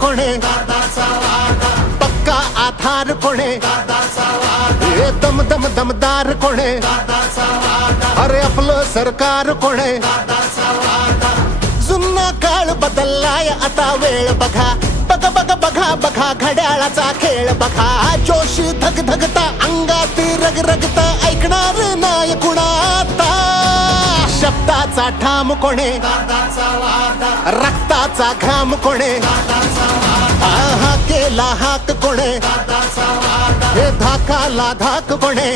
कोणे पक्का आधार कोणे हे दम दम दमदार कोणे अरे आपलं सरकार कोणे जुना काळ बदललाय आता वेळ बघा बघ बघ बघा बघा घड्याळाचा खेळ बघा जोश धगधगता अंगात रगरगता ऐकणार नाही कुणाता शब्दाचा ठाम कोणे रक्ताचा घाम कोणे हा केला हाक कोणे हे धाकाला धाक कोणे